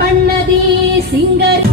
ಬಣ್ಣದಿ singer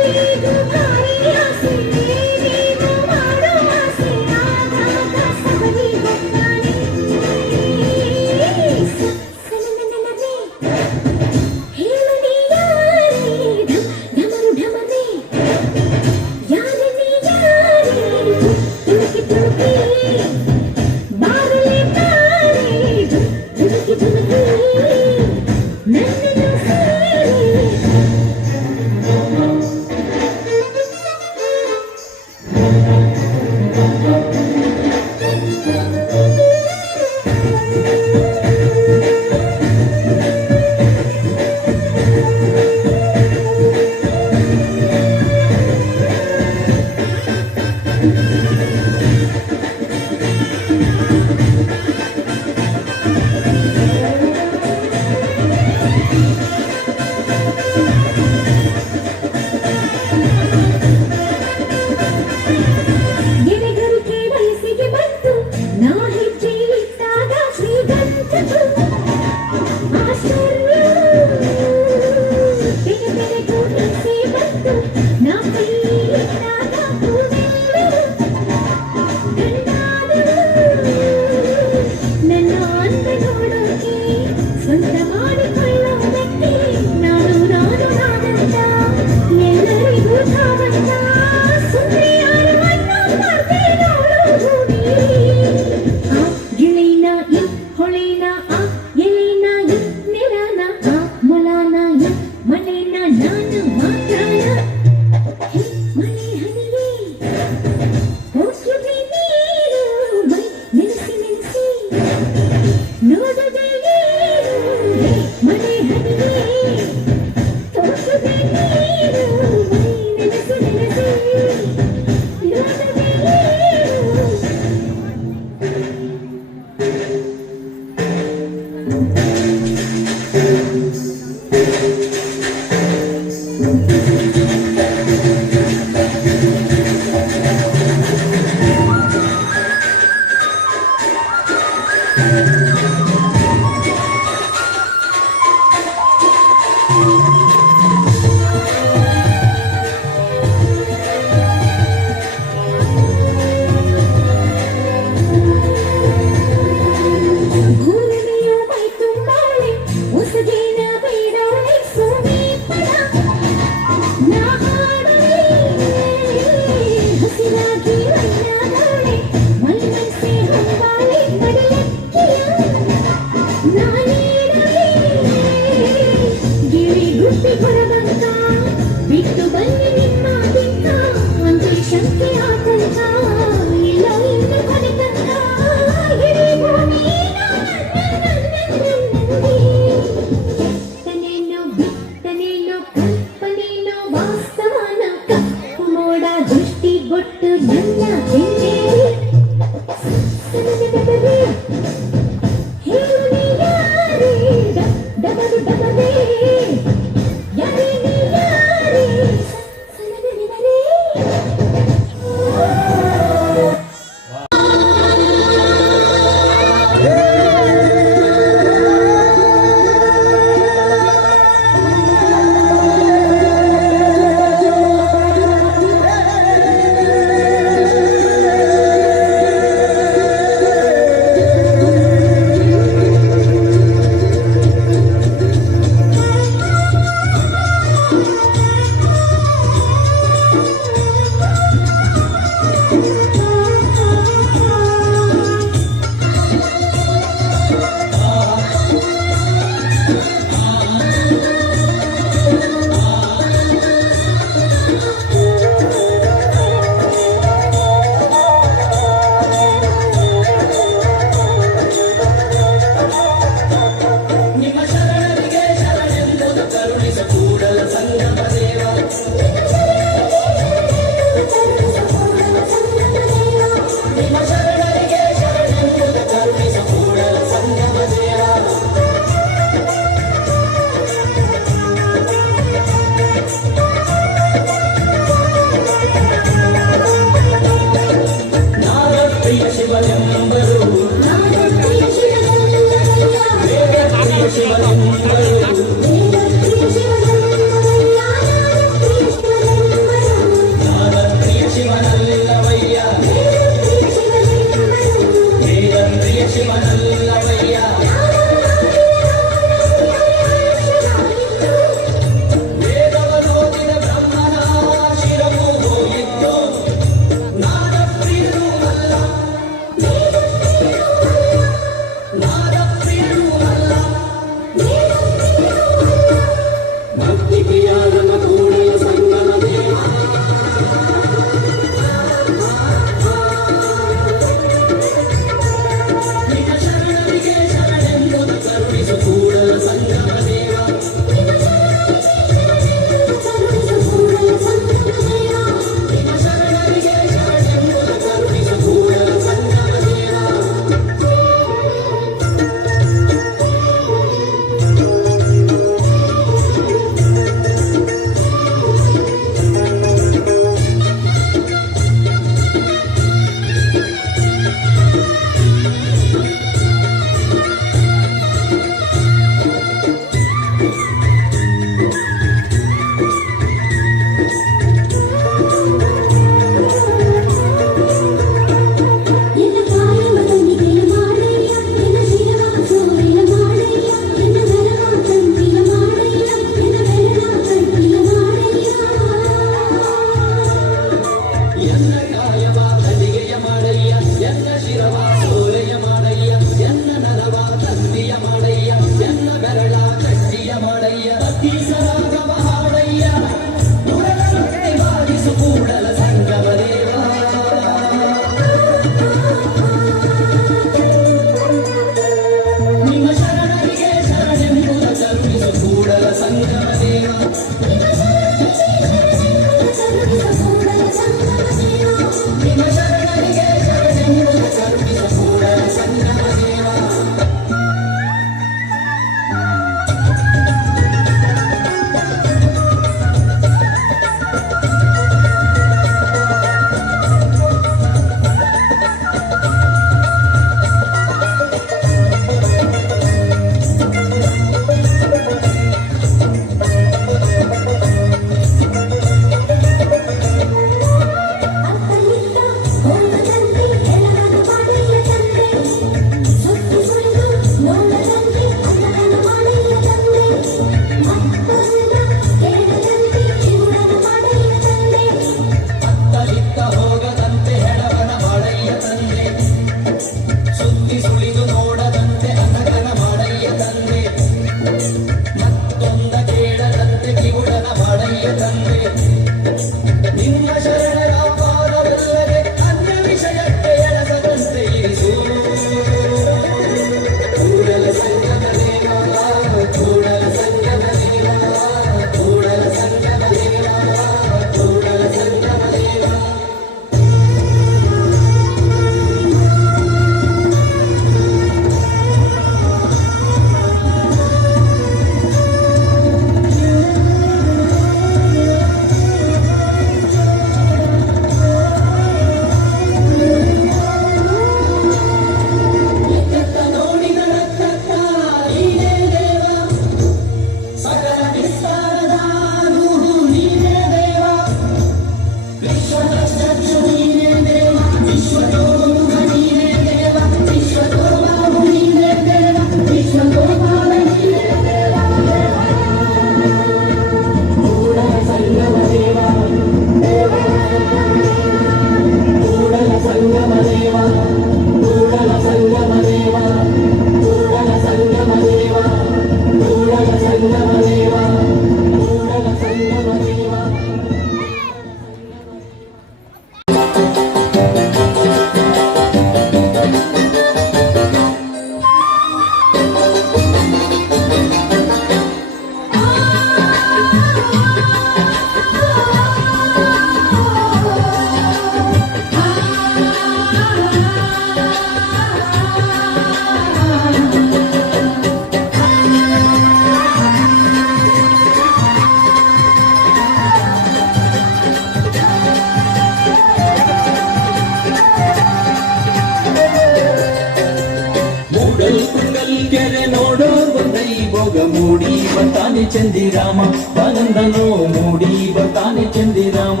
ಮೂಡಿ ಬರ್ತಾನೆ ಚಂದಿರಾಮ ಆನಂದನೋ ಮೂಡಿ ಬರ್ತಾನೆ ಚಂದಿರಾಮ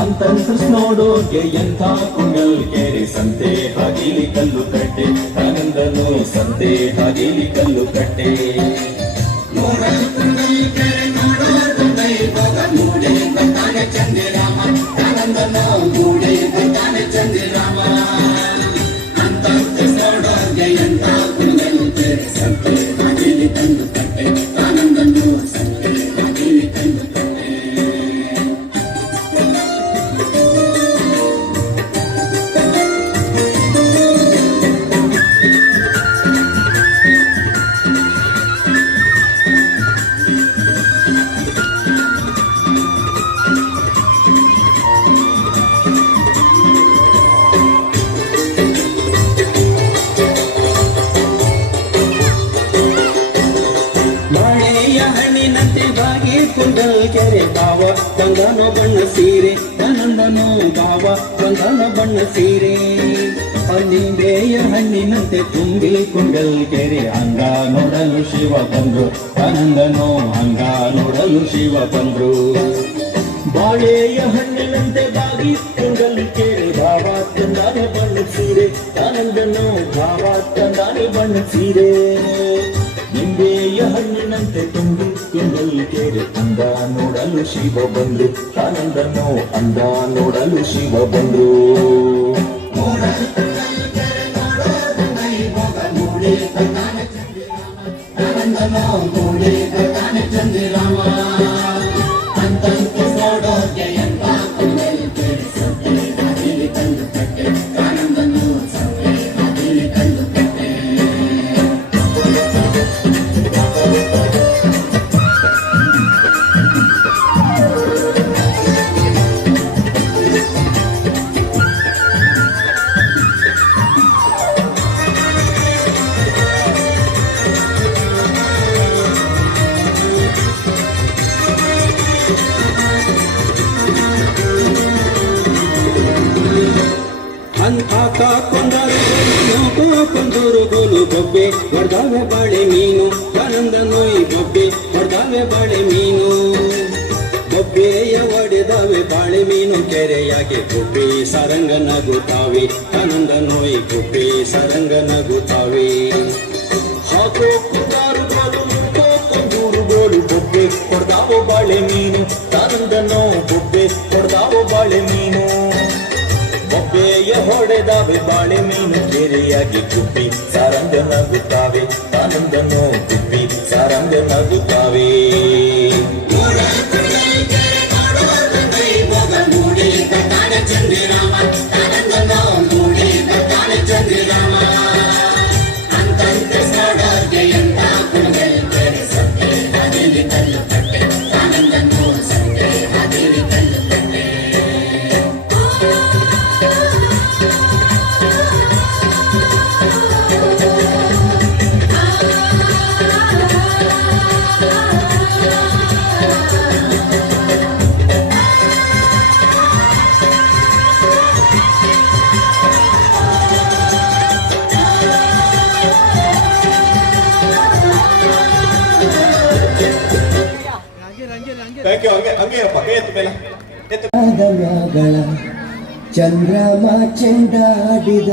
ಅಂತಂತ್ರ ನೋಡೋಕೆ ಎಂಥ ಕುಂಗಲ್ ಕೆರೆ ಸಂತೆ ಹಾಗಿಲಿ ಕಲ್ಲು ಕಟ್ಟೆ ಆನಂದನೋ ಸಂತೆ ಹಾಗಿಲಿ ಕಲ್ಲು ಕಟ್ಟೆ ಮೂಡಿ ಬರ್ತಾನೆ ಚಂದಿರಾಮ ಆನಂದನೋ ಮೂಡಿ ಬರ್ತಾನೆ ಚಂದಿರಾಮ ಅಂತಂತ್ರ ನೋಡೋಕೆ ಎಂಥ ಕುಂಗಲ್ ಕೆರೆ ಸಂತೆ ಹಾಗಿಲಿ ಕಲ್ಲು ಕಟ್ಟೆ ಆನಂದನೋ ಸಂತೆ ಹಾಗಿಲಿ ಕಲ್ಲು ಕಟ್ಟೆ ಹಣ್ಣಿನಂತೆ ಬಾಗಿ ಕುಂಡಲ್ ಕೆರೆ ಬಾವ ಬಂದನೋ ಬಣ್ಣ ಸೀರೆ ಆನಂದನೋ ಬಾವ ಬಂದನೋ ಬಣ್ಣ ಸೀರೆ ನಿಂಬೆಯ ಹಣ್ಣಿನಂತೆ ತುಂಬಿ ಕುಂಡಲ್ ಕೆರೆ ಅಂಗ ನೋಡಲು ಶಿವ ಬಂದ್ರು ಆನಂದನೋ ಅಂಗ ನೋಡಲು ಶಿವ ಬಂದ್ರು ಬಾಳೆಯ ಹಣ್ಣಿನಂತೆ ಬಾಗಿ ಕುಂಡಲ್ ಕೆರೆ ಬಾವ ತಂದಾನೆ ಬಣ್ಣ ಸೀರೆ ಆನಂದನೋ ಬಾವ ತಂದಾನೆ ಬಣ್ಣ ಸೀರೆ ನಿಂಬೆಯ ಹಣ್ಣಿನಂತೆ ತುಂಬಿ ಕುಂಡಲ್ ಕೆರೆ ಅಂದ ನೋಡಲು ಶಿವ ಬಂದ್ರು ಆನಂದನೋ ಅಂದ ನೋಡಲು ಶಿವ ಬಂದ್ರು ಆನಂದನೋ ಮೂಡಿ ಬರ್ತಾನೆ ಚಂದಿರಾಮ ಅಂತಂತ ನೋಡೋಕೆ ಎಂತ ಕುಂಡಲ್ ಕೆರೆ ಸಂತೆ ಹಾದಿಲಿ ಕಲ್ಲು ಕಟ್ಟೆ ಆನಂದನೋ ಸಂತೆ ಹಾದಿಲಿ ಕಲ್ಲು ಕಟ್ಟೆ ಆಕ ಕೊಂದರು ಗೋಲು ಬೊಬ್ಬೆ ಹೊಡೆದಾವೆ ಬಾಳೆ ಮೀನು ಆನಂದನೋ ಈ ಬೊಬ್ಬೆ ಹೊಡೆದಾವೆ ಬಾಳೆ ಮೀನು ಬೊಬ್ಬೆಯ ಒಡೆದಾವೆ ಬಾಳೆ ಮೀನು ಕೆರೆಯಾಗೆ ಬೊಬ್ಬೆ ಸರಂಗ ನಗುತ್ತಾವೆ ಆನಂದನೋ ಈ ಬೊಬ್ಬೆ ಸರಂಗ ನಗುತ್ತಾವೆ ಹಾಕೋ ಕುಂದಾರು ಗೋಲು ಮುಕ್ಕೋ ಕೊಂದೂರು ಗೋಲು ಬೊಬ್ಬೆ ಹೊಡೆದಾವೋ ಬಾಳೆ ಮೀನು ಆನಂದನೋ ಬೊಬ್ಬೆ ಹೊಡೆದಾವೋ ಬಾಳೆ ಮೀನು ಬೊಬ್ಬೆಯ ಹೊಡೆದಾವೆ ಬಾಳೆ ಮೀನು ಕೆರೆಯಾಗಿ ಗುಬ್ಬಿ ಸಾರಂಗ ನಗುತ್ತಾವೆ ಆನಂದನೋ ಗುಬ್ಬಿ ಸಾರಂಗ ನಗುತ್ತಾವೆ ಮೂಡಿ ಬರ್ತಾನೆ ಚಂದಿರಾಮ ಆನಂದನೋ ಮೂಡಿ ಬರ್ತಾನೆ ಚಂದಿರಾಮ ಅಂತಂತೆ ನೋಡೋಕೆ ಎಂತ ಕುಂಡಲ್ ಕೆರೆ ಸಂತೆ ಹಾದಿಲಿ ಕಲ್ಲು ಕಟ್ಟೆ ಆನಂದನೋ ಸಂತೆ ಹಾದಿಲಿ ಕಲ್ಲು ಕಟ್ಟೆ ಮ್ಯಾಗಳ ಚಂದ್ರಮ ಚೆಂಡಾಡಿದ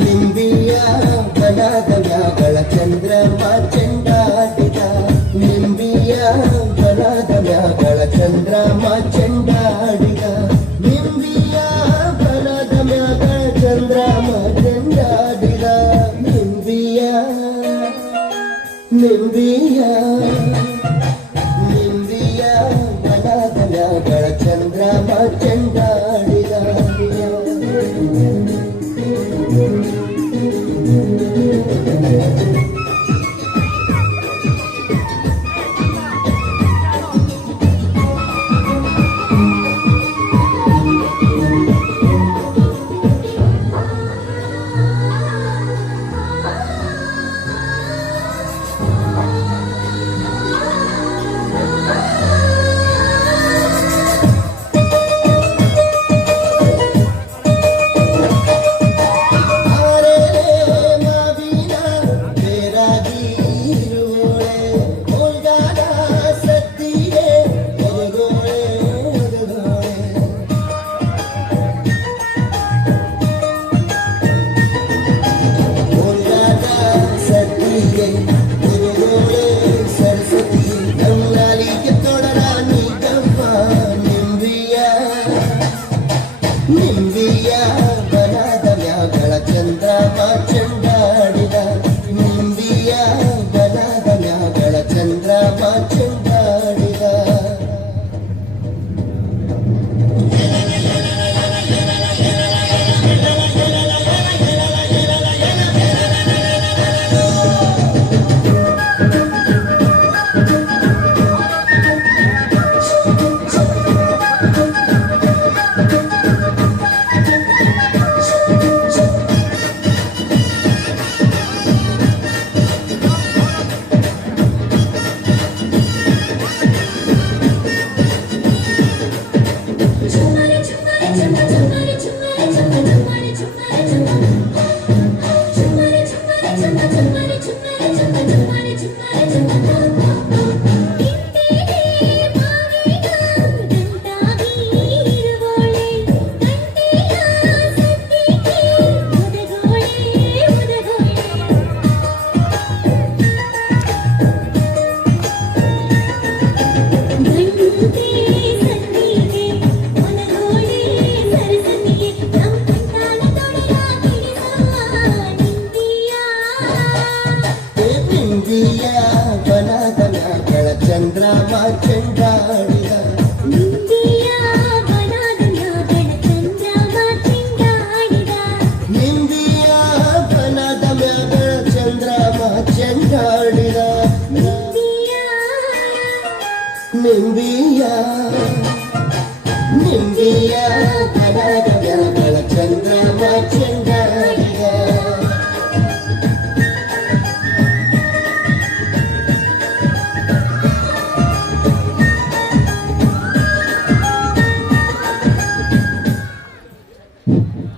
ನಿಂಬಿಯ ಬನದ ಮ್ಯಾಗಳ ಚಂದ್ರಮ ಚೆಂಡಾಡಿದ ನಿಂಬಿಯ ಬನದ ಮ್ಯಾಗಳ ಚಂದ್ರಮ ಚೆಂಡಾಡಿದ ನಿಂಬಿಯ ಬನದ ಮ್ಯಾಗಳ ಚಂದ್ರಮ ಚೆಂಡಾಡಿದ ನಿಂಬಿಯ ನಿಂಬಿಯ ನಿಂಬಿಯ ಬನದ ಮ್ಯಾಗಳ ಚಂದ್ರಮ ಚೆಂಡಾಡಿದ ನಿಂಬಿಯ ಬನದ ಮ್ಯಾಗಳ ಚಂದ್ರಮ ಚೆಂಡಾಡಿದ ನಿಂಬಿಯ ಬನದ ಮ್ಯಾಗಳ ಚಂದ್ರಮ ಚೆಂಡಾಡಿದ ನಿಂಬಿಯ ಬನದ ಮ್ಯಾಗಳ ಚಂದ್ರಮ ಚೆಂಡಾಡಿದ ನಿಂಬಿಯ ಬನದ ಮ್ಯಾಗಳ ಚಂದ್ರಮ ಚೆಂಡಾಡಿದ ನಿಂಬಿಯ ನಿಂಬಿಯ ಬನದ ಮ್ಯಾಗಳ ಚಂದ್ರಮ ಚೆಂಡಾಡಿದ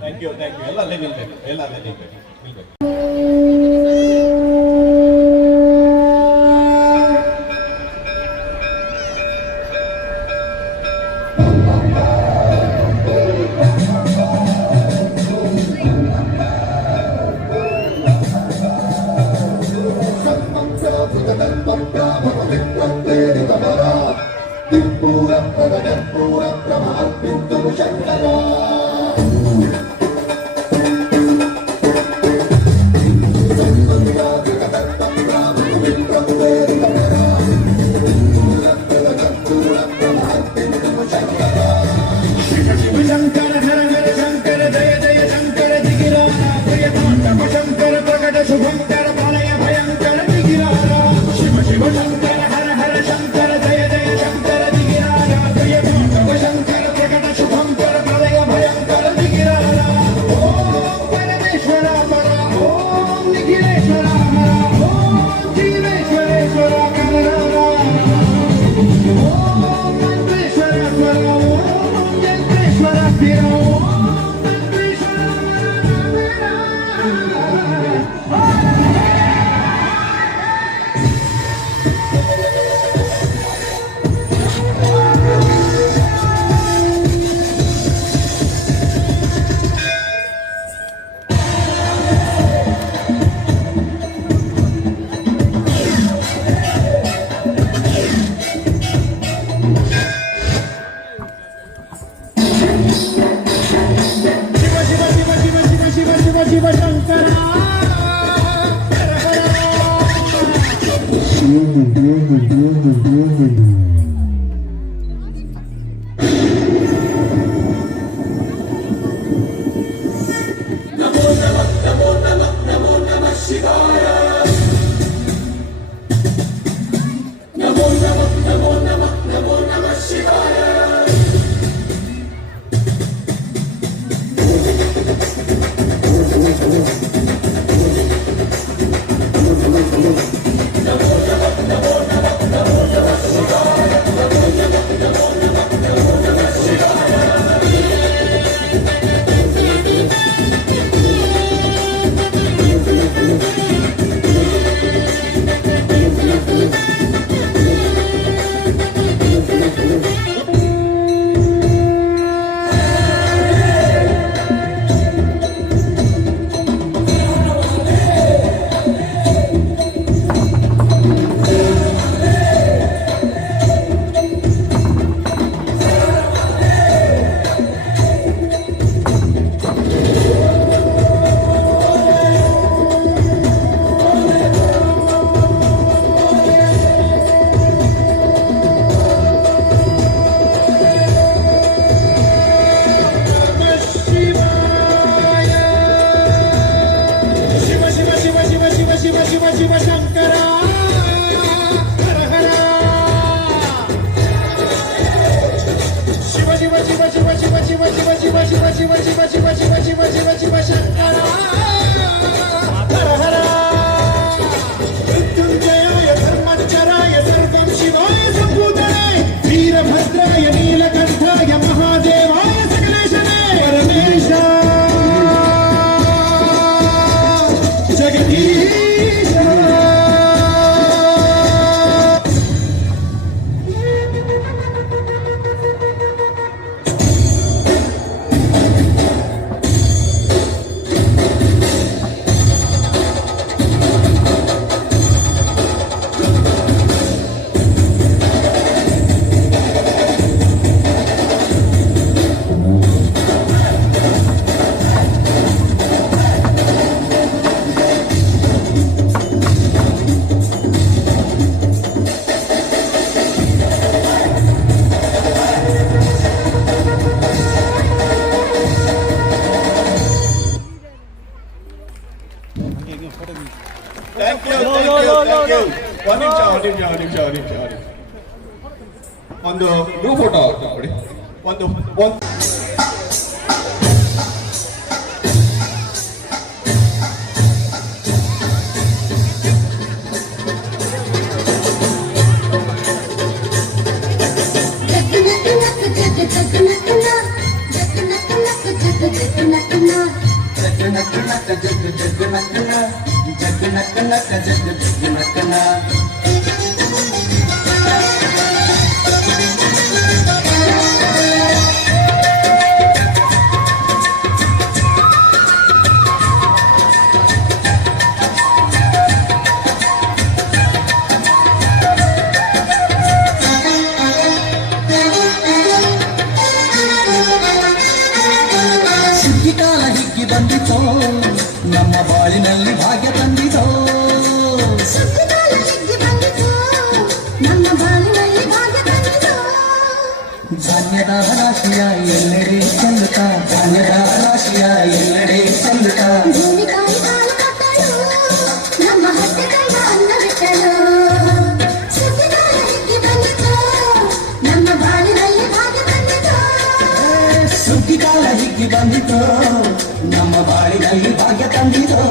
ಥ್ಯಾಂಕ್ ಯು ಎಲ್ಲ ಅಲ್ಲೇ ನಿಲ್ಬೇಕು ಎಲ್ಲ ಅಲ್ಲೇ ನಿಲ್ಬೇಕು ಶಂಕರ ಹರ ಹರ ಶಂಕರ ಜಯ ಜಯ ಶಂಕರ ದಿಗಿರಾರ ಪ್ರಿಯ ತಾಂಡವ ಶಂಕರ ಪ್ರಕಟ ಶುಭಂಕರ ಪಾಲಯ ಭಯಂಕರ ದಿಗಿರಾರ ಶಿವ ಶಿವ ಶಂಕರ ಹರ ಹರ ಶಂಕರ ಜಯ ಜಯ ಶಂಕರ ದಿಗಿರಾರ ಪ್ರಿಯ ತಾಂಡವ ಶಂಕರ ಪ್ರಕಟ ಶುಭಂಕರ ಪಾಲಯ ಭಯಂಕರ ದಿಗಿರಾರ ಓಂ ಪರಮೇಶ್ವರ ಪರ ಓಂ ನಿಖಿಲೇಶ್ವರ ಹರ ಓಂ ಜೀವೇಶ್ವರೇಶ್ವರ ಕರರ ಓಂ ಮಂತ್ರೇಶ್ವರ ಸ್ವರ ಶಿವ ಶಂಕರ ನಮೋ ನಮಃ ಶಿವಾಯ ಶಿವ ಶಿವ ಶಿವ ಶಿವ ಶಿವ ಶಿವ ಶಿವ ಶಿವ ಶಿವ ಶಂಕರ ಹರ ಹರ ಮೃತ್ಯುಂಜಯಾಯ ಧರ್ಮಚರಾಯ ಸರ್ವಂ ಶಿವಾಯ ಸಂಭೂತನೆ ವೀರಭದ್ರಾಯ ನೀಲಕಂಠಾಯ ಮಹಾದೇವಾಯ ಸಕಲೇಶನೇ ಪರಮೇಶ ಜಗದೀಶ ಥ್ಯಾಂಕ್ ಯು ಒಂದು ನಿಮಿಷ ಒಂದು ಗ್ರೂಪ್ ಫೋಟೋ ನೋಡಿ ಒಂದು ಕಾಲ ಹಿಗ್ಗಿ ಬಂದಿತೋ ನಮ್ಮ ಬಾಳಿನಲ್ಲಿ ಭಾಗ್ಯ ತಂದಿತೋ ಧಾನ್ಯದ ರಾಶಿಯ ಎಲ್ಲೆಡೆ ಚೆಲ್ಲುತ್ತ ಧಾನ್ಯದ ರಾಶಿಯ ಎಲ್ಲೆಡೆ ಚೆಲ್ಲುತ್ತ ಸುಗ್ಗಿ ಕಾಲ ಹಿಗ್ಗಿ ಬಂದಿತೋ ನಮ್ಮ ಬಾಳಿನಲ್ಲಿ ಭಾಗ್ಯ ತಂದಿತೋ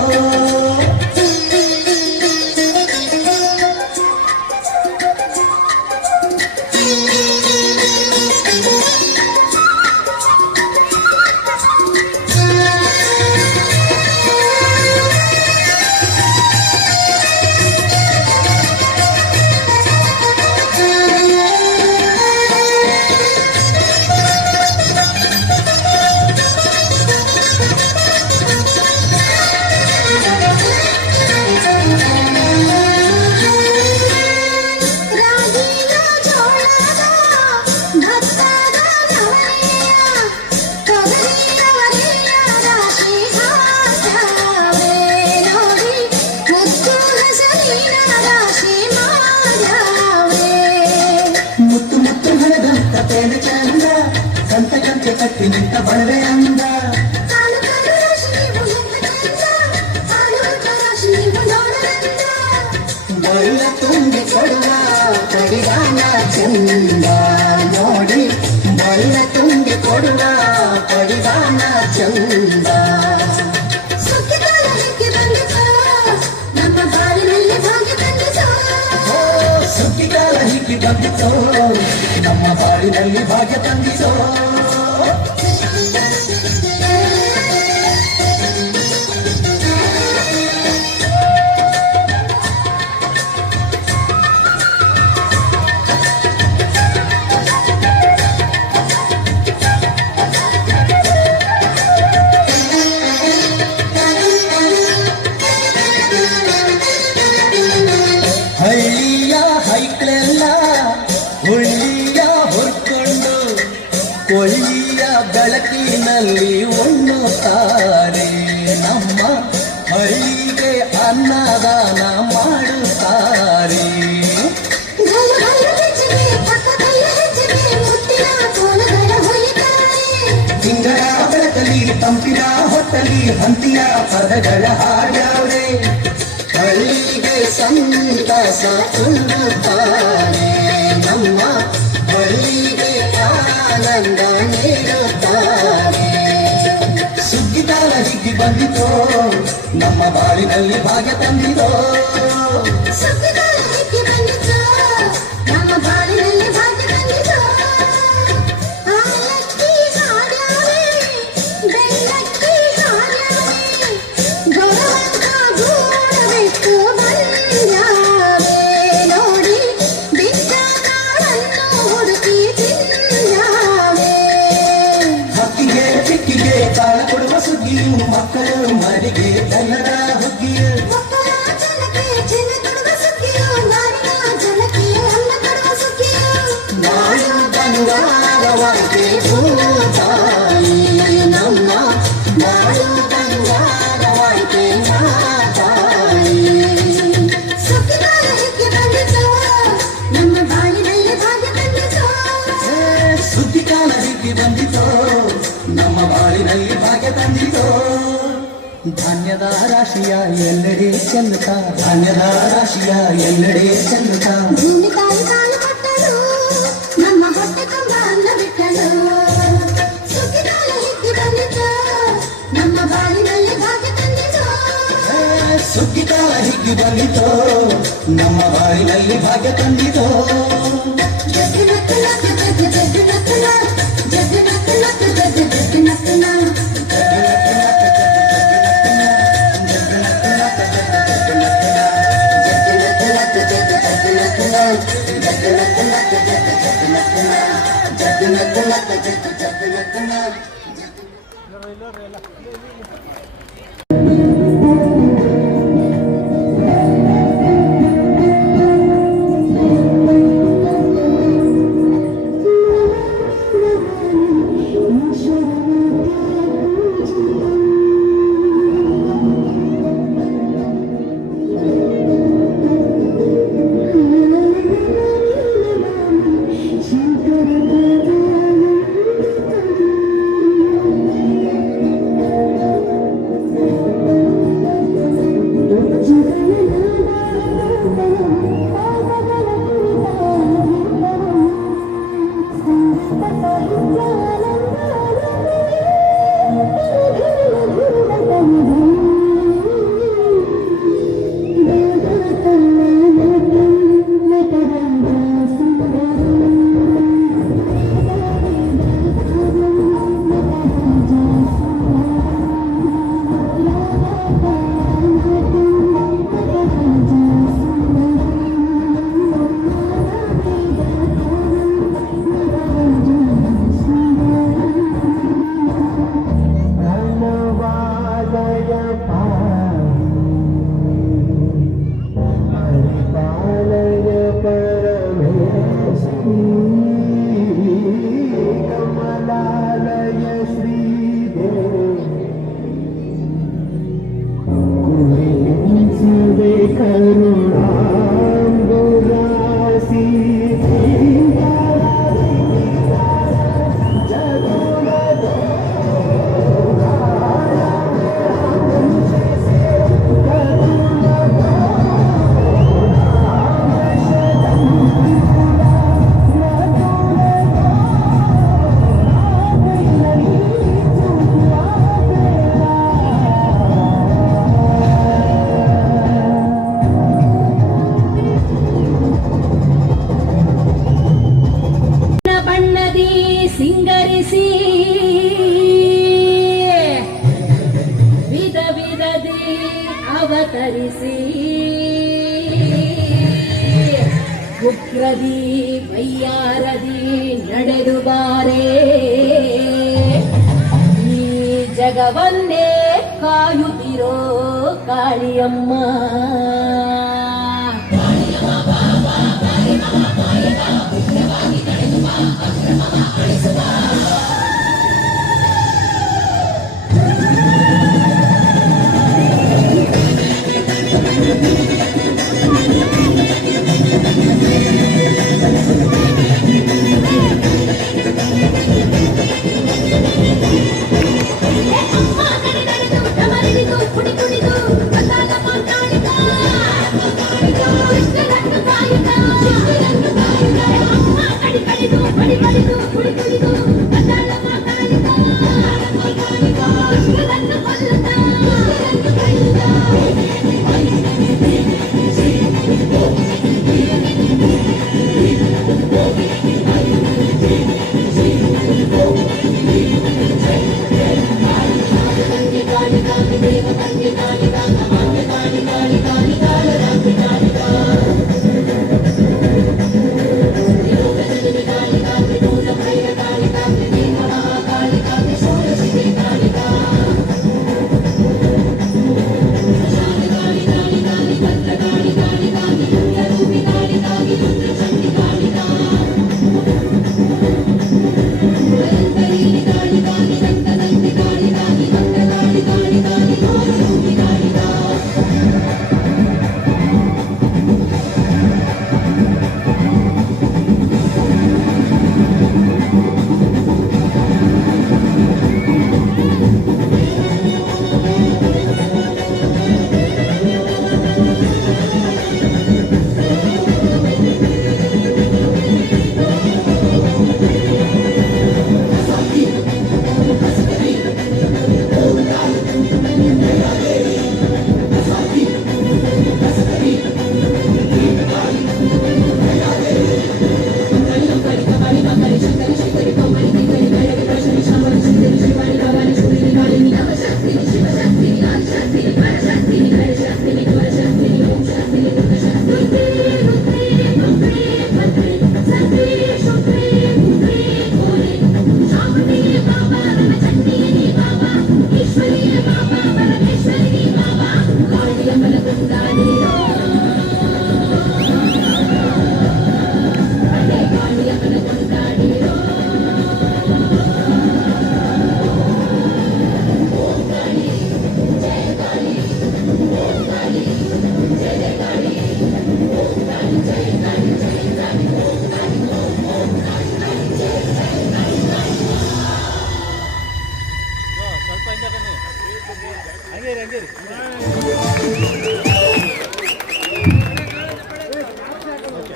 ಕಟ್ಟಿ ನಿಂತ ಬಡವೆ ಅಂದ ಬಳ್ಳ ತುಂಬಿ ಕೊಡುವ ಪಡಿವಾನ ಚಂದ ನೋಡಿ ಬಳ್ಳ ತುಂಬಿ ಕೊಡುವ ಪಡಿವಾನ ಚಂದ ಸುಗ್ಗಿಗಾಲ ಹಿಗ್ಗಿ ಬಂದಿತೋ ನಮ್ಮ ಬಾಳಿನಲ್ಲಿ ಭಾಗ್ಯ ತಂದಿತೋ ಹಳ್ಳಿಯ ಹೈಕ್ಳೆಲ್ಲ ಹುಳ್ಳಿಯ ಹೊರ್ಕೊಂಡು ಕೊಳ್ಳಿಯ ಬೆಳಕಿನಲ್ಲಿ ಒಣ್ಣುತ್ತಾರೆ ನಮ್ಮ ಹಳ್ಳಿಗೆ ಅನ್ನದಾನ ಮಾಡುತ್ತಾರೆ ತಿಂಗಳ ಬೆಳಕಲಿ ತಂಪಿನ ಹೊತ್ತಲಿ ಹಂತಿಯ ಪದಗಳ ಹಾಡ್ಯಾವ್ರೆ ಹಳ್ಳಿಗೆ ಸಂತಸ ತುಂಬುತ್ತಾರೆ ನಮ್ಮ ಹಳ್ಳಿಗೆ ಆನಂದ ನೀಡುತ್ತಾರೆ ಬಂದಿತೋ ನಮ್ಮ ಬಾಳಿನಲ್ಲಿ ಭಾಗ್ಯ ತಂದಿತೋ ಸುಗ್ಗಿಗಾಲ ಹಿಕ್ಕಿ ಬಂದಿತು ನಮ್ಮ ಬಾಳಿನಲ್ಲಿ ಭಾಗ್ಯ ತಂದಿತು ಆಲಕ್ಕಿ ಹಾಡ್ಯಾವೆ ಬೆಳ್ಳಕ್ಕಿ ಹಾಡ್ಯಾವೆ ಗೌರವಂತ ಗೂಡಬೇಕು ಬಂದ್ಯಾವೆ ನೋಡಿ ಬಿದ್ದಾಗಳನ್ನು ಹುಡುಕಿ ತಿಂದ್ಯಾವೆ ಹಕ್ಕಿಗೆ ಚಿಕ್ಕಿಗೆ ತಾಳ ಕೊಡುವ ಸುಗ್ಗಿಯು ಮಕ್ಕಳು ಮರಿಗೆ ಕನ್ನಡ ಹುಗ್ಗಿಯು ಮಕ್ಕಳ ಜನಕ್ಕೆ ಚಿನ್ನ ಕೊಡುವ ಸುಗ್ಗಿಯು ನಾಡಿನ ಜನಕ್ಕೆ ಅನ್ನ ಕೊಡುವ ಸುಗ್ಗಿಯು ನಾಡು ಬಂಗಾರವಾಗಿದೆ ಭೂತಾಯಿ ನಮ್ಮ ನಾಡು ಬಂಗಾರವಾಗಿದೆ ಮಾತಾಯಿ ಸುಗ್ಗಿಗಾಲ ಹಿಕ್ಕಿ ಬಂದಿತು ನಮ್ಮ ಬಾಳಿನಲ್ಲಿ ಭಾಗ್ಯ ತಂದಿತು ಸುದ್ದಿ ಕಾಲ ಹಿಗ್ಗಿ ಬಂದಿತೋ ನಮ್ಮ ಬಾಳಿನಲ್ಲಿ ಭಾಗ್ಯ ತಂದಿತೋ ಧಾನ್ಯದ ರಾಶಿಯ ಎಲ್ಲೆಡೆ ಚೆಲ್ಲುತ್ತ ಧಾನ್ಯದ ರಾಶಿಯ ಎಲ್ಲೆಡೆ ಚೆಲ್ಲುತ್ತ ಭೂಮಿ ತಾಯಿ ಕಾಲು ಕೊಟ್ಟಳು ನಮ್ಮ ಹೊಟ್ಟೆ ತುಂಬ ಅನ್ನ ಬಿಟ್ಟಳು ಸುಗ್ಗಿಗಾಲ ಹಿಕ್ಕಿ ಬಂದಿತು ನಮ್ಮ ಬಾಳಿನಲ್ಲಿ ಭಾಗ್ಯ ತಂದಿತು ಸುಗ್ಗಿ ಕಾಲ ಹಿಗ್ಗಿ ಬಂದಿತೋ ನಮ್ಮ ಬಾಳಿನಲ್ಲಿ ಭಾಗ್ಯ ತಂದಿತೋ ಜಗ್ಗು ನಕ್ಕು ನಕ್ಕು ಜಗ್ಗು ಜಗ್ಗು ನಕ್ಕು ನಕ್ಕು ಜಗ್ಗು ನಕ್ಕು ನಕ್ಕು ಜಗ್ಗು ಜಗ್ಗು ನಕ್ಕು ನಕ್ಕು ಬಣ್ಣದಿ ಸಿಂಗರಿಸಿ ವಿಧ ವಿಧದಿ ಅವತರಿಸಿ ಉಗ್ರದಿ ವೈಯಾರದಿ ನಡೆದು ಬಾರೆ ಈ ಜಗವನ್ನೇ ಕಾಯುತ್ತಿರೋ ಕಾಳಿಯಮ್ಮ ಕಡಿ ಕಡಿದು ಬಡಿ ಬಡಿದು ಕುಡಿ ಕುಡಿದು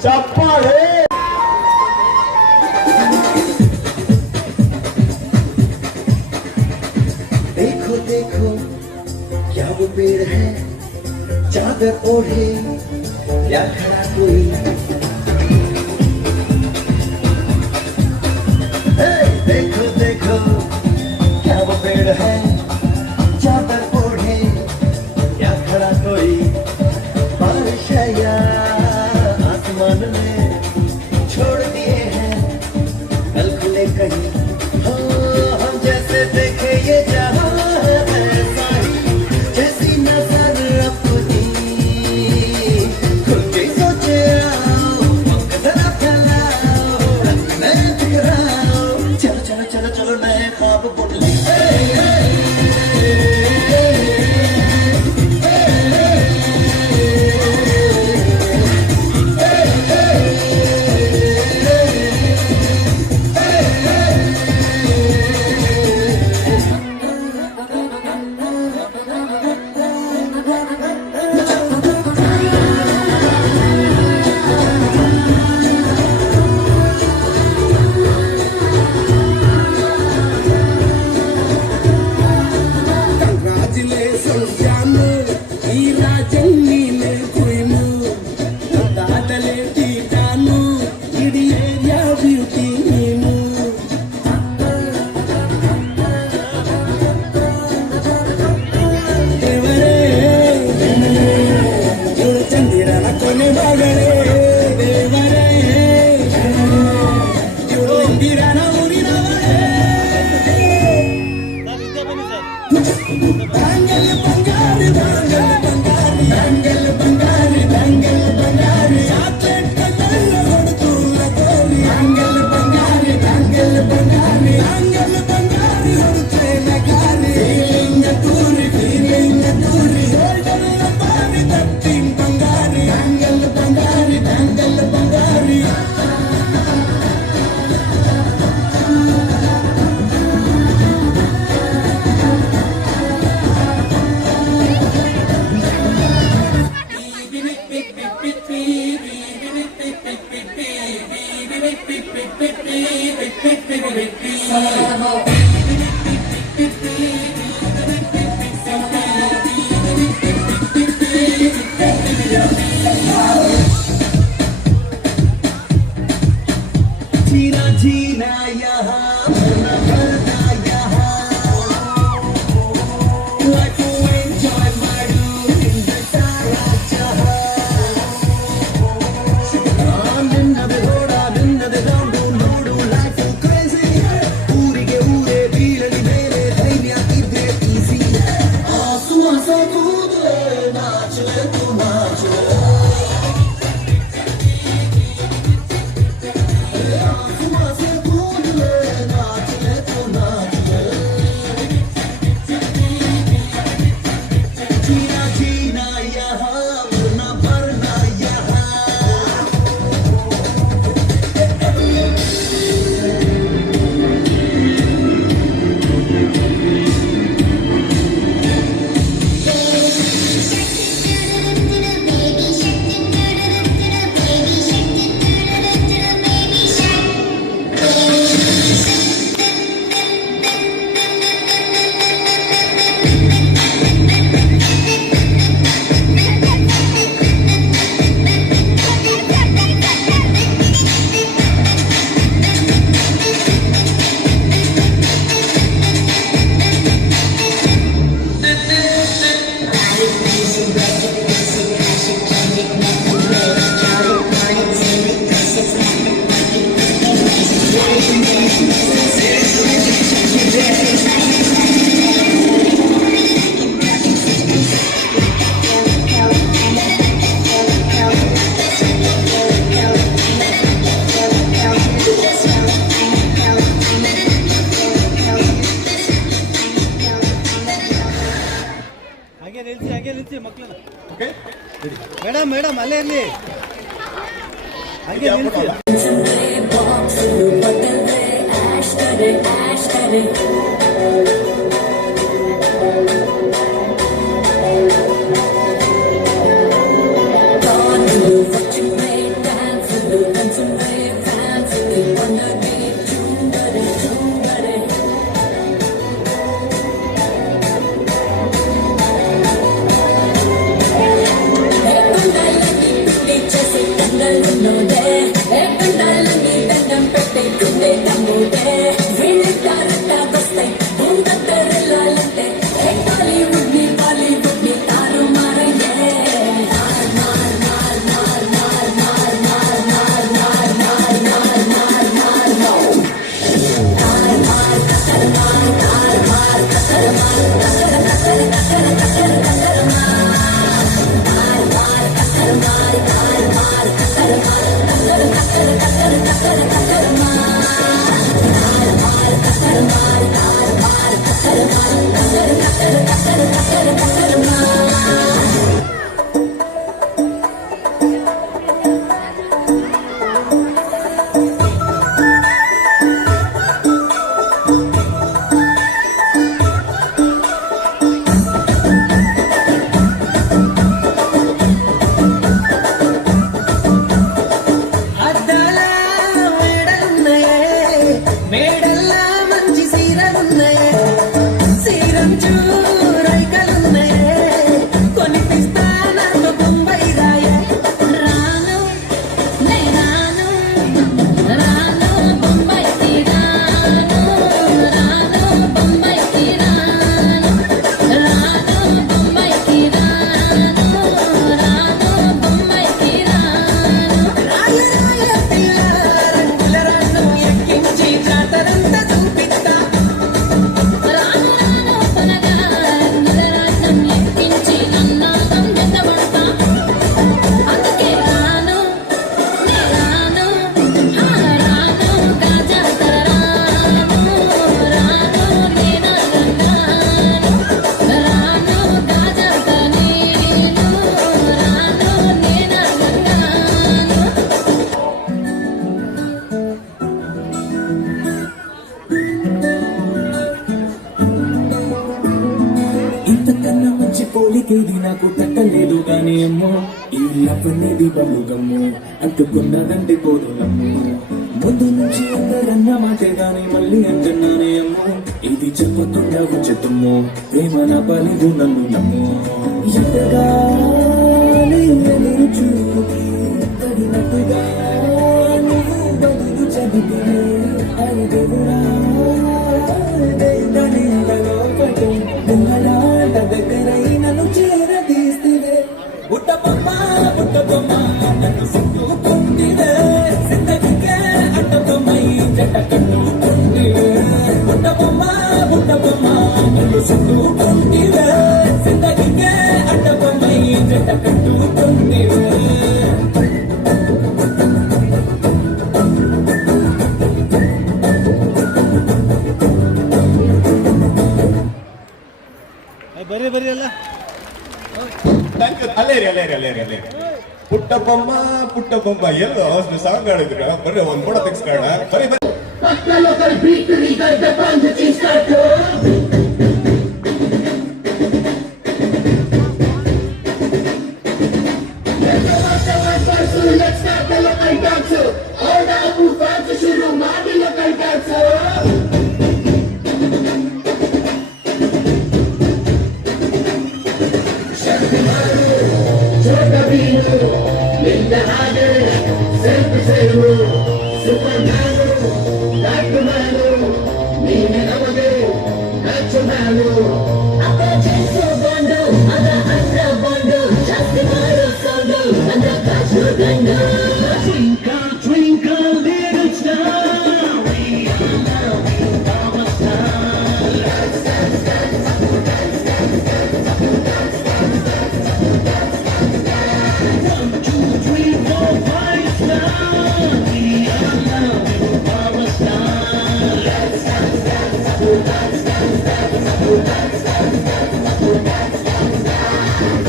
ಚಪ್ಪಾಳೆ. देखो देखो क्या वो पेड़ है चादर ओढ़े या खड़ा कोई हे, देखो देखो क्या वो पेड़ है चादर ओढ़े या खड़ा कोई बारिश है या आसमान में छोड़ दिए हैं कल खुले कहीं हम जैसे देखे ये जहां है वैसा ही जैसी नजर अपनी खुद की सोचे आओ जरा फैलाओ मैं टकराओ चलो चलो चलो चलो नए ख्वाब बुन ले ಓಕೆ ಮೇಡಮ್ ಮೇಡಮ್ ಅಲ್ಲೇ ಇರ್ಲಿ ಹಂಗೆ ನಿಲ್ಸಿ. అద్దాల మేడలున్నాయే మేడల్లా మంచి సీరలున్నాయే సీరంచు రైకలున్నాయే కొనిపిస్తా నాకు బొంబాయి రాయే రాను నే రాను రాను బొంబాయికి రాను రాను బొంబాయికి రాను రాను బొంబాయికి రాను రాను బొంబాయికి రాను రాయ రాయ పిల్ల రంగుల రన్ను ఎక్కించి జాతరంతా చూపిస్తా రాను రాను కొనగా నిలరాటం ఎక్కించి నన్నాదం జతపడతా అందుకే రాను నే రాను రాను గాజాతర రాను రాను నేనా గంగాను రాను గాజాత నేను రాను నేనా గంగాను ఇంతకన్నా మంచి పోలికేది నాకు తట్టలేదు గాని అమ్మో ఈ లవ్ అనేది బలుగమ్ము అంటుకున్నదంటే పోదులమ్ము ముందు నుంచి అందరన్న మాటే గాని మళ్ళీ అంటున్నానే అమ్మో ఇది చెప్పకుండా వచ్చేతమ్ము ప్రేమ నా పలివు నన్ను నమ్ము ఎట్టగానే ఎదురు చూపి తగినట్టుగా నువ్వు బదులు చెబితే అది దేవుడా దగ్గరై నన్ను చేరదీస్తే బుట్టబొమ్మ బుట్టబొమ్మ నన్ను సిగ్గుకుంటివే జిందగీకే అడ్డబొమ్మై జట కట్టుకుంటివే బుట్టబొమ్మ బుట్టబొమ్మ నన్ను సిగ్గుకుంటివే జిందగీకే అడ్డబొమ్మై జట కట్టుకుంటివే ಬರ್ರಿ ಬರ್ರಿ ಎಲ್ಲ ಥ್ಯಾಂಕ್ ಯು. ಅಲ್ಲೇ ರೀ ಪುಟ್ಟ ಬೊಮ್ಮ ಎಲ್ಲೋ ಸಾಂಗ್ ಆಡಿದ್ರ ಬರ್ರಿ ಒಂದ್ ಫೋಟೋ ತೆಗಿಸ್ಕೊಳ್ಳೋಣ ಬರೀ ಬರೀ Twinkle, twinkle, little star, we are loving our star. One, two, three, four, five star, we are loving our star. Let's dance, dance, dance, dance, dance, dance, dance, dance, dance, dance, dance.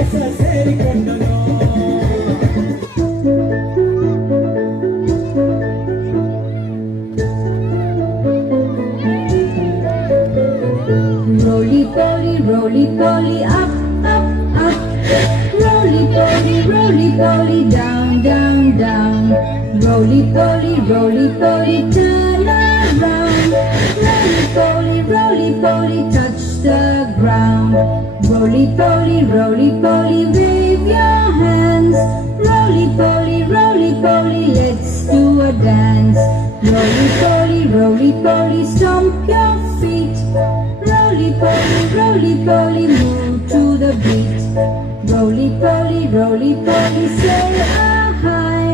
ಉಲ್ಲಾಸ ಸೇರಿಕೊಂಡನು. Roly poly, up, up, up. Roly poly, down, down, down. Roly poly, turn around. Roly poly, touch the ground. Roly poly, wave your hands. Roly poly, let's do a dance. Roly poly, stomp your feet. Roly poly, move to the beat. Roly poly, say hi.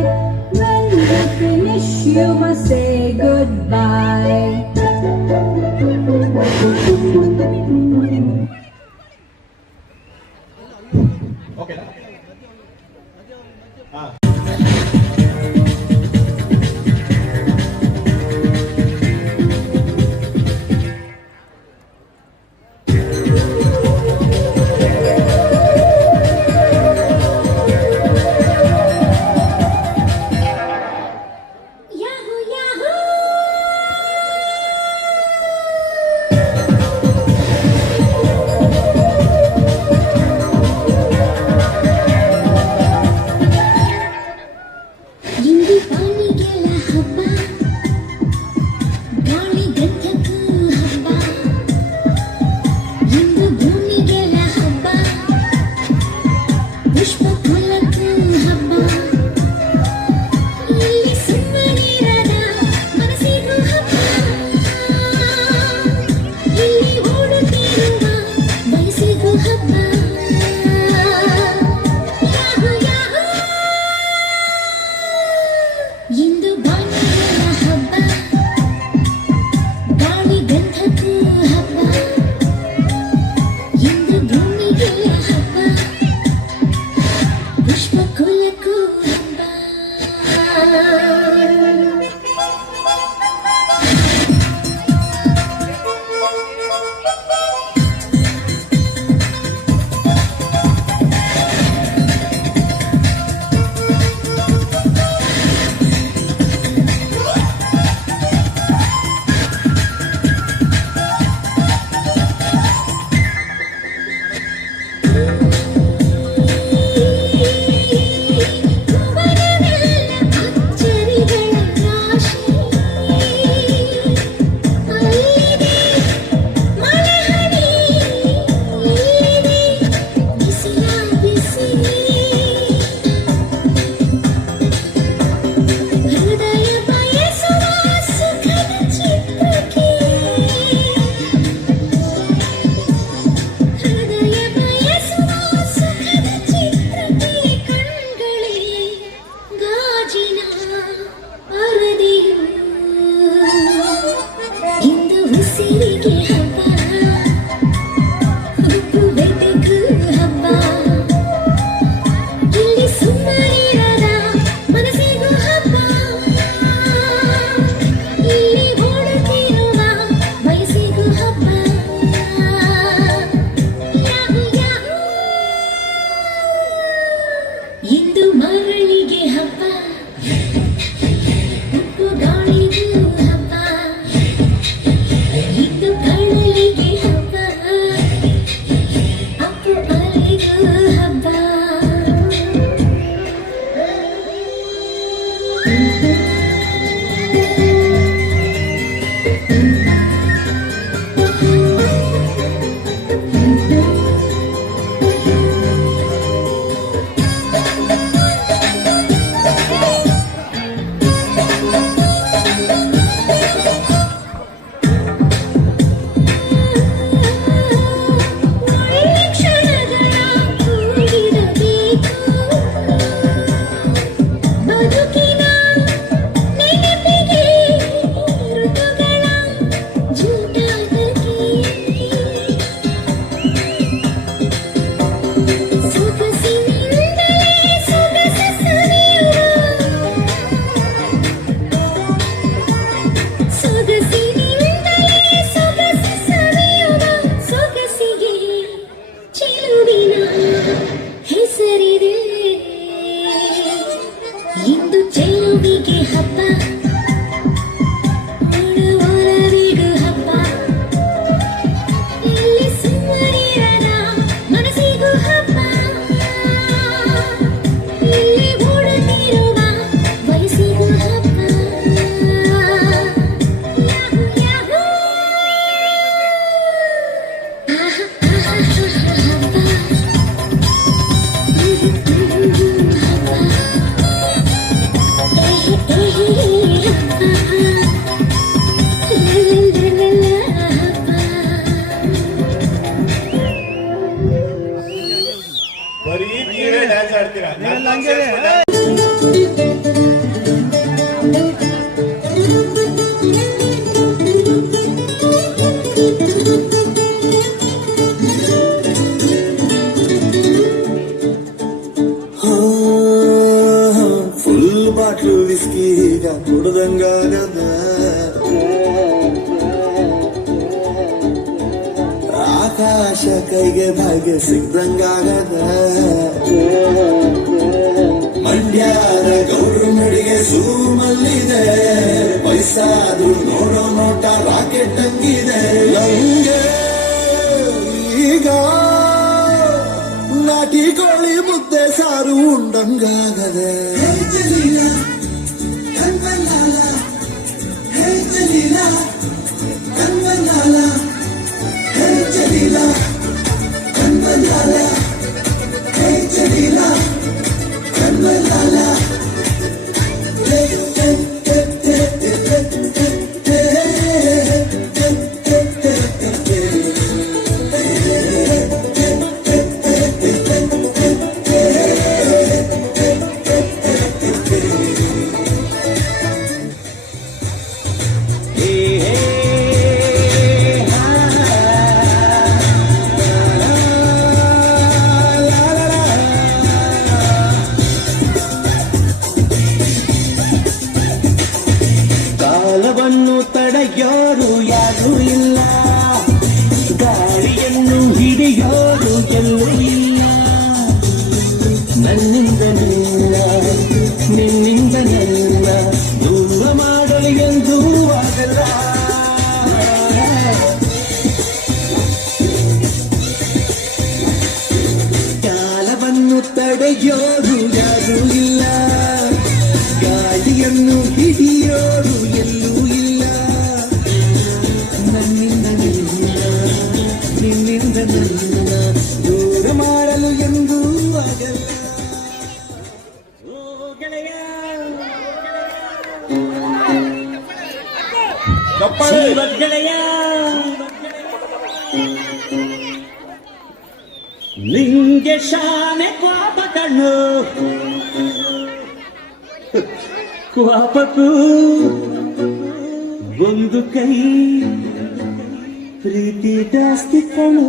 When you finish, you must say goodbye. ಓಕೆನಾ? ಹಾ. Yahoo, Yahoo! ಆಕಾಶ ಕೈಗೆ ಭಾಗ್ಯ ಸಿಗ್ದಂಗಾಗದ ಮಂಡ್ಯಾದ ಗೌಡ್ರು ನಡಿಗೆ ಸೂಮಲ್ಲಿದೆ ವಯಸ್ಸಾದ್ರು ನೋಡೋ ನೋಟ rocket ಹಂಗಿದೆ ನಂಗೆ ಈಗ ನಾಟಿ ಕೋಳಿ ಮುದ್ದೆ ಸಾರು ಉಂಡಂಗಾಗದೆ ಕನ್ವನ್ನಾಲ ಹೇ ಜಲೀಲ ಕನ್ವನ್ನಾಲ ಹೇ ಜಲೀಲ ಕನ್ವನ್ನಾಲ ಹೇ ಜಲೀಲ ಕನ್ವನ್ನಾಲ ಕಾಲವನ್ನು ತಡೆಯೋರು ಯಾರೂ ಇಲ್ಲ ಗಾಳಿಯನ್ನು ಹಿಡಿಯೋರು ಎಲ್ಲೂ ಇಲ್ಲ ನನ್ನಿಂದ ನಿನ್ನಿಂದ ನನ್ನ ದೂರ ಮಾಡಲು ಎಂದೂ ಆಗಲ್ಲ ಕಾಲವನ್ನು ತಡೆಯೋರು ಯಾರೂ ಇಲ್ಲ ಗಾಳಿಯನ್ನು ಹಿಡಿಯೋರು ಎಲ್ಲೂ ಇಲ್ಲ ನನ್ನಿಂದ ನಿನ್ನಿಂದ ನನ್ನ ದೂರ ಮಾಡಲು ಎಂದೂ ಆಗಲ್ಲ ಓ ಗೆಳೆಯ ಗೆಳೆಯ ನಿಂಗೆ ಶಾನೆ ಕ್ವಾಪ ಕಣ್ಣು ಕ್ವಾಪಕ್ಕೂ ಒಂದು ಕೈ ಪ್ರೀತಿ ಜಾಸ್ತಿ ಕಣೋ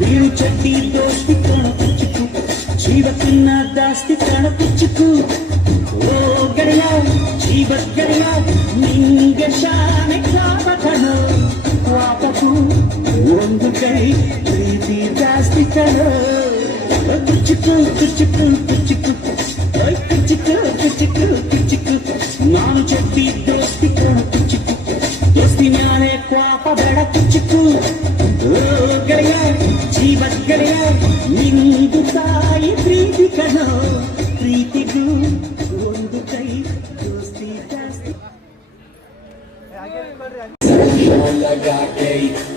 ನೀರು ಚಟ್ಟಿ ದೋಸ್ತಿ ಕಣ ಕುಚ್ಚುಕು ಜೀವಕ್ಕಿನ್ನ ಜಾಸ್ತಿ ಕಣ ಕುಚ್ಚುಕು ಓ ಗೆಳೆಯ ಜೀವ ಗೆಳೆಯ ನಿಂಗೆ ಶಾನೆ ಕಾಪ ಕಣ ವಾಪಕು ಒಂದು ಕೈ ಪ್ರೀತಿ ಜಾಸ್ತಿ ಕಣ ಕುಚ್ಚುಕು ಕುಚ್ಚುಕು ಕುಚ್ಚುಕು ಕುಚ್ಚುಕು ಕುಚ್ಚುಕು ನಾನು ಚಟ್ಟಿ ದೋಸ್ತಿ ಕಣ ಕುಚ್ಚುಕು ದೋಸ್ತಿ ಮ್ಯಾಲೆ ಕ್ವಾಪ ಬೇಡ ಕುಚ್ಚುಕು ಓ ಗೆಳೆಯ ಜೀವ ಗೆಳೆಯ ನಿಂದು ತಾಯಿ ಪ್ರೀತಿ ಕಣೋ ಪ್ರೀತಿಗೂ ಒಂದು ಕೈ ದೋಸ್ತಿ ಜಾಸ್ತಿ लगा के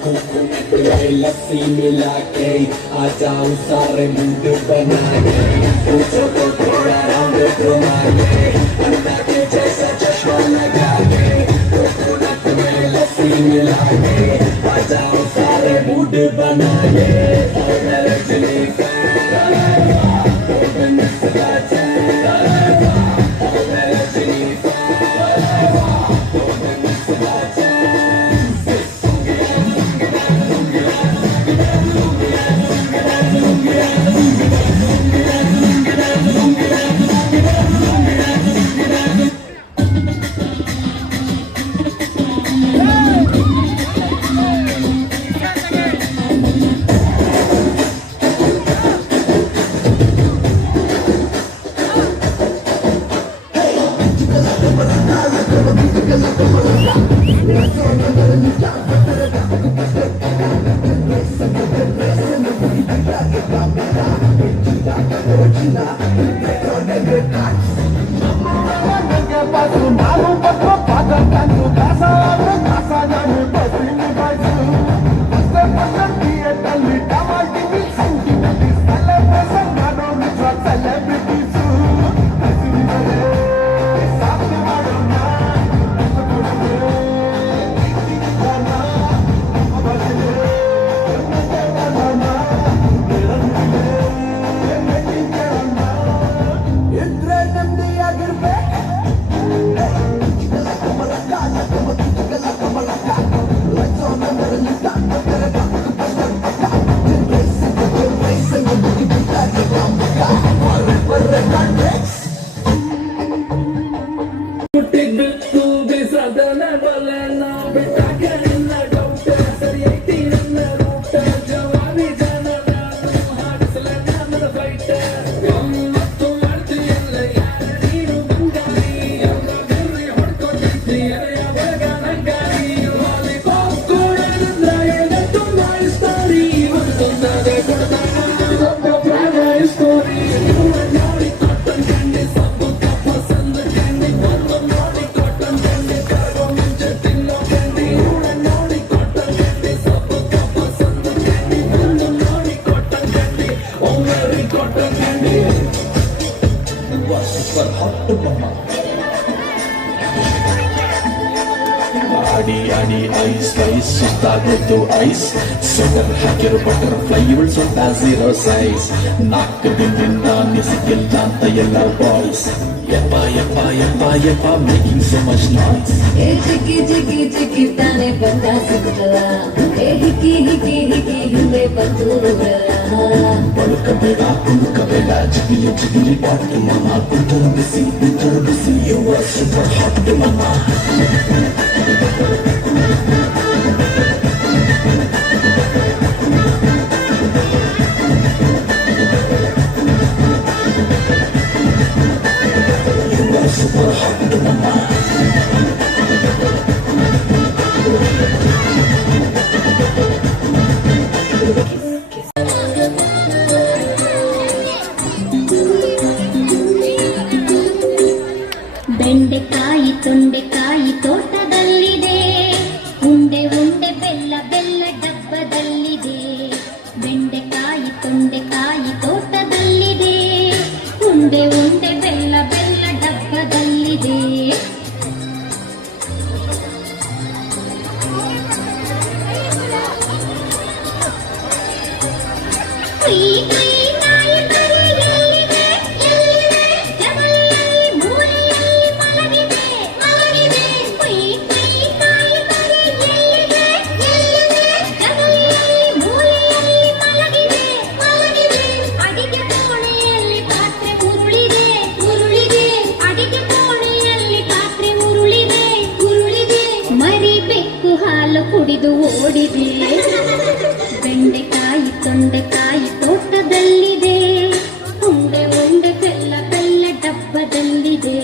कोकोनट में लस्सी मिला के आ जाओ सारे मूड बना के पूछो तो थोड़ा राउंड घुमा के अन्ना के जैसा चश्मा लगा के कोकोनट में लस्सी मिला के आ जाओ सारे मूड बना के और मेरे चली Thank you. hot mama. Adi adi ice ice ಸುತ್ತಾಗೋದು ಐಸ್ ಸ್ವೆಟರ್ ಹಾಕಿರೋ ಬಟರ್ಫ್ಲೈ ಇವಳು ಸ್ವಲ್ಪ ಝೀರೋ ಸೈಜ್ ನಾಲ್ಕದಿಂದ ನಿಸಿಗಿಲ್ಲ ಅಂತ ಎಲ್ಲ ಬಾಯ್ಸ್ ಯಪ್ಪ ಯಪ್ಪ ಯಪ್ಪ ಯಪ್ಪ ಮೇಕಿಂಗ್ ಸೊ ಮಚ್ ನಾಯ್ಸ್ ಏ ಚಿಕ್ಕಿ ಚಿಕ್ಕಿ ಚಿಕ್ಕಿ ತಾನೆ ಬಂದ ಸಿಗುತ್ತಲ್ಲ ಏ ಹಿಕ್ಕಿ ಹಿಕ್ಕಿ ಹಿಕ್ಕಿ ಹಿಂದೆ ಬಂದು ಬಳುಕಬೇಡ ಕುಣುಕಬೇಡ ಜಿಗಿಲಿ ಜಿಗಿಲಿ ಪಾಟ್ ಮಮ್ಮ ಕುಂತರು ಬಿಸಿ ಯು ಆರ್ ಸೂಪರ್ ಹಾಟ್ ಮಮ್ಮ super hot mama. ಬೆಂಡೆಕಾಯಿ ತೊಂಡೆಕಾಯಿ ತೋಟದಲ್ಲಿದೆ ಉಂಡೆ ಉಂಡೆ ಬೆಲ್ಲ ಬೆಲ್ಲ ಡಬ್ಬದಲ್ಲಿದೆ ಬೆಂಡೆಕಾಯಿ ತೊಂಡೆಕಾಯಿ ತೋಟದಲ್ಲಿದೆ ಉಂಡೆ ಉಂಡೆ ಬೆಲ್ಲ ಬೆಲ್ಲ ಡಬ್ಬದಲ್ಲಿದೆ ಹಾಲು ಕುಡಿದು ಓಡಿದೆ ಬೆಂಡೆಕಾಯಿ ತೊಂಡೆಕಾಯಿ ತೋಟದಲ್ಲಿದೆ ಉಂಡೆ ಉಂಡೆ ಬೆಲ್ಲ ಬೆಲ್ಲ ಡಬ್ಬದಲ್ಲಿದೆ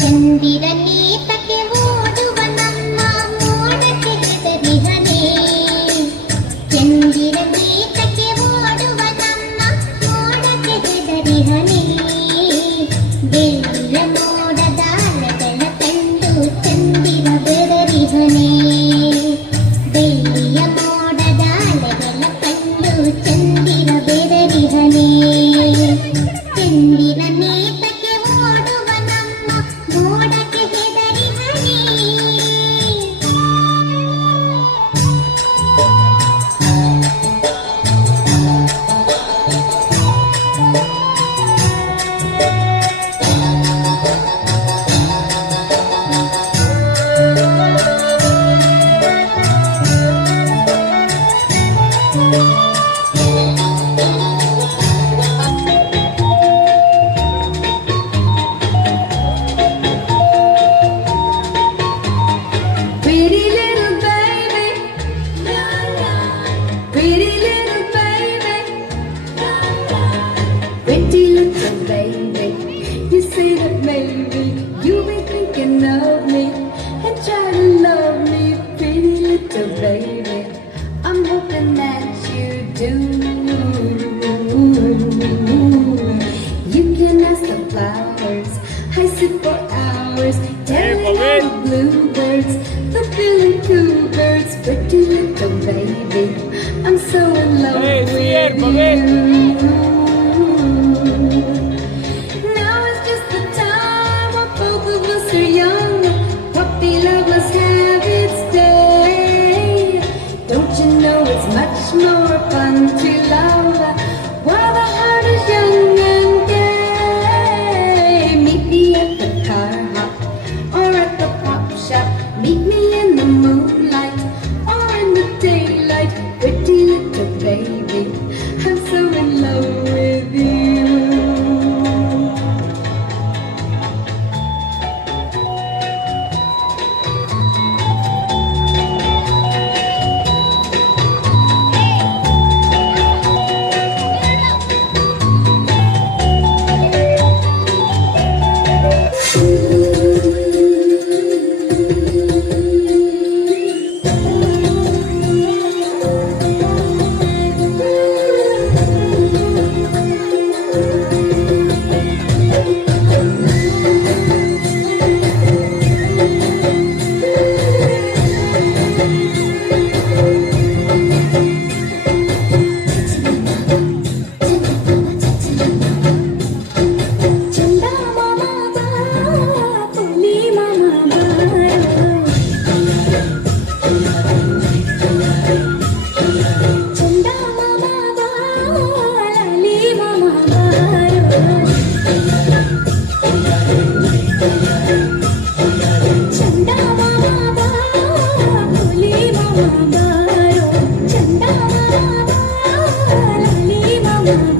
ಚಂದಿರ ನೀತಕ್ಕೆ ಓಡುವ ನಮ್ಮ ಮೋಡಕ್ಕೆ ಹೆದರಿಹನೆ ಚಂದಿರ ನೀತಕ್ಕೆ ಓಡುವ ನಮ್ಮ ಮೋಡಕ್ಕೆ ಹೆದರಿಹನೆ ಬೆಳ್ಳ ಮೋಡದ ಅಲೆಗಳ ಕಂಡು ಚಂದಿರ ಬೆದರಿಹನೆ ಬೆಳ್ಳಿಯ ಮೋಡದ ಅಲೆಗಳ ಕಂಡು ಚಂದಿರ ಬೆದರಿಹನೆ ಚಂದಿರ ನೀತಕ್ಕೆ ಓಡುವ ನಮ್ಮ ಮೋಡಕ್ಕೆ ಹೆದರಿಹನೆ Pretty little baby, pretty little baby, pretty little baby. You say that maybe you be thinking of me and try to love me, pretty little baby. I'm hoping that you do. You can ask the flowers, I sit for hours telling all the bluebirds, the feeling two birds, pretty little baby. I'm so in love with you.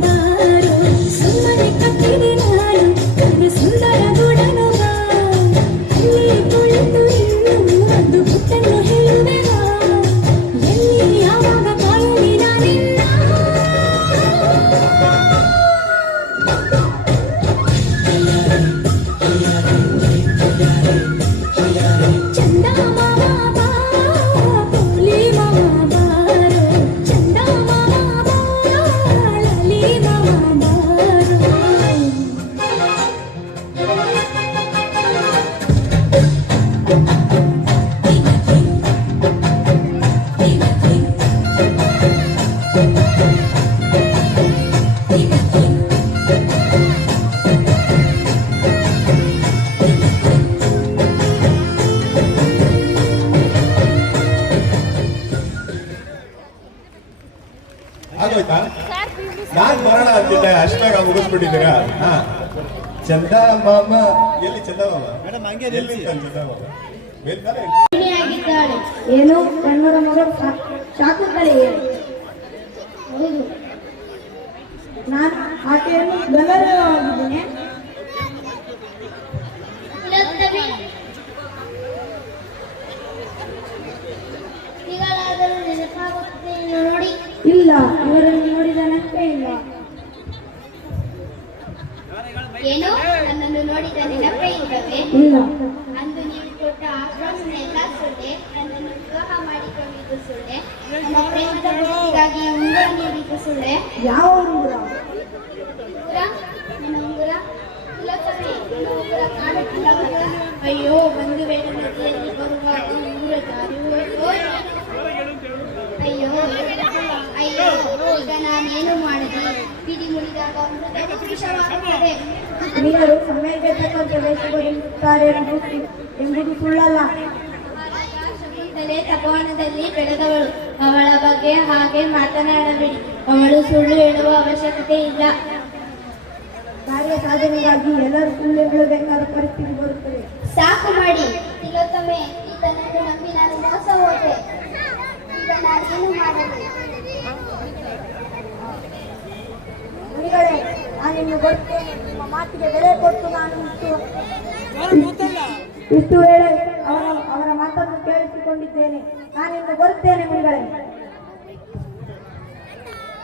ಬಾರೋ ಸುಮ್ಮನೆ ಕಟ್ಟಿದೆ ನಾನು ಒಂದು ಸುಂದರ ಗೂಡನು ಬಾ ಅಲ್ಲಿ ಕುಳಿತು ಇನ್ನು ಒಂದು ಪುಟ್ಟನ್ನು ಹೇಳುವೆ ಬಾ ಎಲ್ಲಿ ಯಾವಾಗ ಕಾಯಲಿ ನಾನಿನ್ನ ಚಂದ ಮಾಮ ಬಾ ಪೋಲಿ ಮಾಮ ಬಾರೋ ಚಂದ ಮಾಮ ಬಾ ಲಲಿ ಮಾಮ ಬಾರೋ ಆಗೋಯ್ತಾ ನಾನ್ ಬರೋಣ ಅಂತಿದ್ದೆ ಅಷ್ಟಾಗ ಮುಗಿಸ್ಬಿಟ್ಟಿದ್ದೀರಾ ಹಾ ಚಂದ ಮಾಮ ಎಲ್ಲಿ ಚಂದ ಮಾಮ ಎಲ್ಲಿ ಚಂದ ಮಾಮ ಬೇರೆ ಆಗಿದ್ದಾಳೆ ಏನು ಕಣ್ಣರ ಮಗಳು ಶಾಕು ಕಲೆ ಹೌದು ನಾನು ಆಕೆಯನ್ನು ಬೆಲ್ಲರವಾಗಿದ್ದೇನೆ ಈಗಲಾದರೂ ನೆನಪಾಗುತ್ತದೆ ನೋಡಿ ಇಲ್ಲ ಇವರನ್ನು ನೋಡಿದ ನೆನಪೇ ಇಲ್ಲ ಏನು ನನ್ನನ್ನು ನೋಡಿದ ನೆನಪೇ ಇಲ್ಲವೇ ಇಲ್ಲ ಅಂದು ನೀವು ಕೊಟ್ಟ ಆಶ್ವಾಸನೆ ಎಲ್ಲ ಸುಳ್ಳೆ ನನ್ನನ್ನು ವಿವಾಹ ಮಾಡಿಕೊಂಡಿದ್ದು ಸುಳ್ಳೆ ನನ್ನ ಪ್ರೇಮದ ಬದುಕಿಗಾಗಿ ಉಂಗುರ ನೀಡಿದ್ದು ಸುಳ್ಳೆ ಯಾವ ಉಂಗುರ ಉಂಗುರ ನನ್ನ ಉಂಗುರ ತಿಲಕವೇ ನನ್ನ ಉಂಗುರ ಕಾಣುತ್ತಿಲ್ಲವಲ್ಲ ಅಯ್ಯೋ ಒಂದು ವೇಳೆ ನದಿಯಲ್ಲಿ ಬರುವಾಗ ಉಂಗುರ ಜಾರಿ ಹೋಯಿತೋ ಅಯ್ಯೋ ಅಯ್ಯೋ ಈಗ ನಾನೇನು ಮಾಡಿದೆ ಬಿಡಿ ಮುಡಿದಾಗ ಮೃತವು ವಿಷವಾಗುತ್ತದೆ ನೀರು ಸಮಯಕ್ಕೆ ತಕ್ಕಂತೆ ವೇಷಗೊಳಿಸುತ್ತಾರೆ ಎಂಬುದು ಸುಳ್ಳಲ್ಲ ಶಕುಂತಲೆ ತಪೋವನದಲ್ಲಿ ಬೆಳೆದವಳು ಅವಳ ಬಗ್ಗೆ ಹಾಗೆ ಮಾತನಾಡಬೇಡಿ ಅವಳು ಸುಳ್ಳು ಹೇಳುವ ಅವಶ್ಯಕತೆ ಇಲ್ಲ ಕಾರ್ಯ ಸಾಧನೆಗಾಗಿ ಎಲ್ಲರೂ ಸುಳ್ಳು ಹೇಳಬೇಕಾದ ಪರಿಸ್ಥಿತಿ ಬರುತ್ತದೆ ಸಾಕು ಮಾಡಿ ತಿಲೋತ್ತಮೆ ಈತನನ್ನು ನಂಬಿ ನಾನು ಮೋಸ ಹೋದೆ ಈಗ ನಾನೇನು ಮಾಡಲಿ ಮುನಿಗಳೇ ನಾನಿನ್ನು ಬರುತ್ತೇನೆ ನಿಮ್ಮ ಮಾತಿಗೆ ಬೆಲೆ ಕೊಟ್ಟು ನಾನು ಇಷ್ಟು ವೇಳೆ ಅವರ ಮಾತನ್ನು ಕೇಳಿಸಿಕೊಂಡಿದ್ದೇನೆ ನಾನಿನ್ನು ಬರುತ್ತೇನೆ ಮುನಿಗಳೇ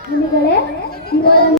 ಮುನಿಗಳೇ